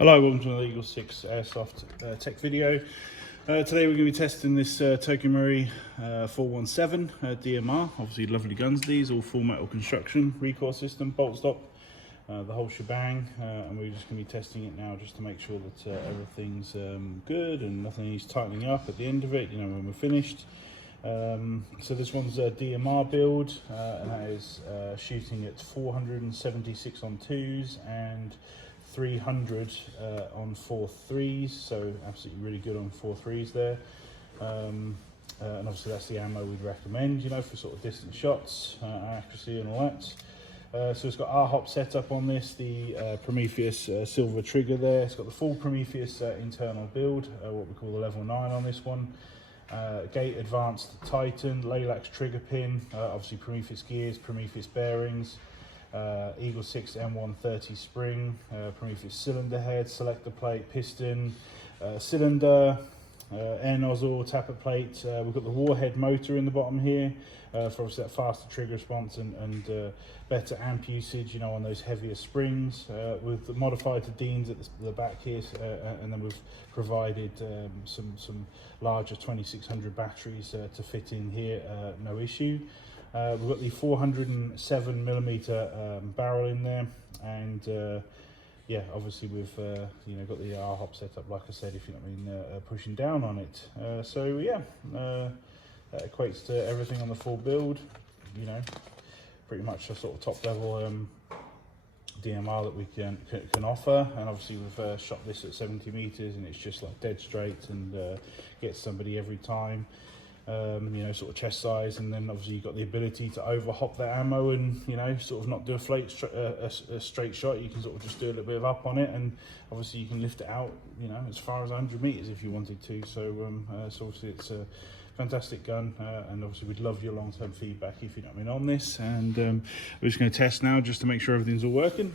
Hello, welcome to another EagleSix Airsoft tech video. Today we're going to be testing this Tokyo 417 DMR. Obviously lovely guns these, all full metal construction, recoil system, bolt stop, the whole shebang. And we're just going to be testing it now just to make sure that everything's good and nothing needs tightening up at the end of it, you know, when we're finished. So this one's a DMR build, and that is shooting at 476 on 2s and 300 on 4.3s, so absolutely really good on 4.3s there. And obviously that's the ammo we'd recommend, you know, for sort of distant shots, accuracy and all that. So it's got R-hop setup on this, the Prometheus silver trigger there. It's got the full Prometheus internal build, what we call the level 9 on this one. Gate advanced Titan, laylax trigger pin, obviously Prometheus gears, Prometheus bearings, EagleSix M130 spring, Prometheus cylinder head, selector plate, piston, cylinder, air nozzle, tappet plate. We've got the WarHead motor in the bottom here for obviously that faster trigger response and better amp usage, you know, on those heavier springs. We've modified to Dean's at the back here, and then we've provided some larger 2600 batteries to fit in here, no issue. We've got the 407mm barrel in there, and yeah, obviously we've you know, got the R-hop setup, like I said, if you know what I mean, pushing down on it. So yeah, that equates to everything on the full build, you know, pretty much a sort of top level DMR that we can offer. And obviously we've shot this at 70 meters, and it's just like dead straight and gets somebody every time. You know, sort of chest size, and then obviously you've got the ability to overhop that ammo and, you know, sort of not do a straight shot. You can sort of just do a little bit of up on it, and obviously you can lift it out, you know, as far as 100 meters if you wanted to. So so obviously it's a fantastic gun, and obviously we'd love your long-term feedback if you know what I mean on this. And we're just going to test now just to make sure everything's all working.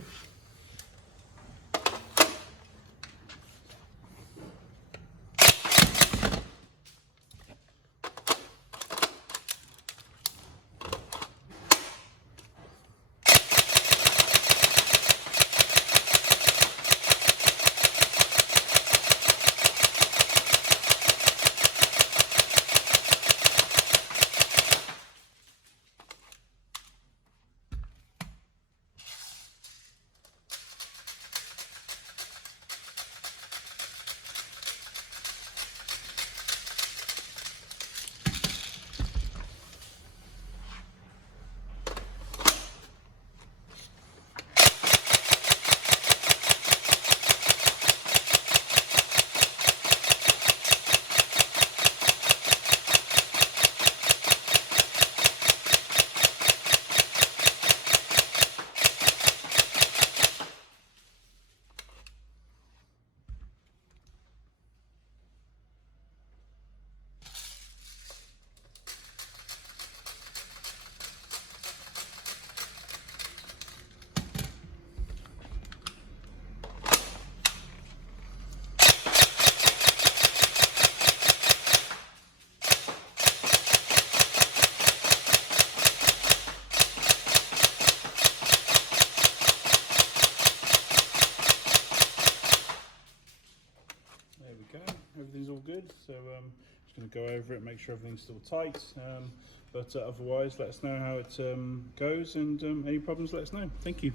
Everything's all good, so just going to go over it, make sure everything's still tight, but otherwise let us know how it goes, and any problems let us know. Thank you.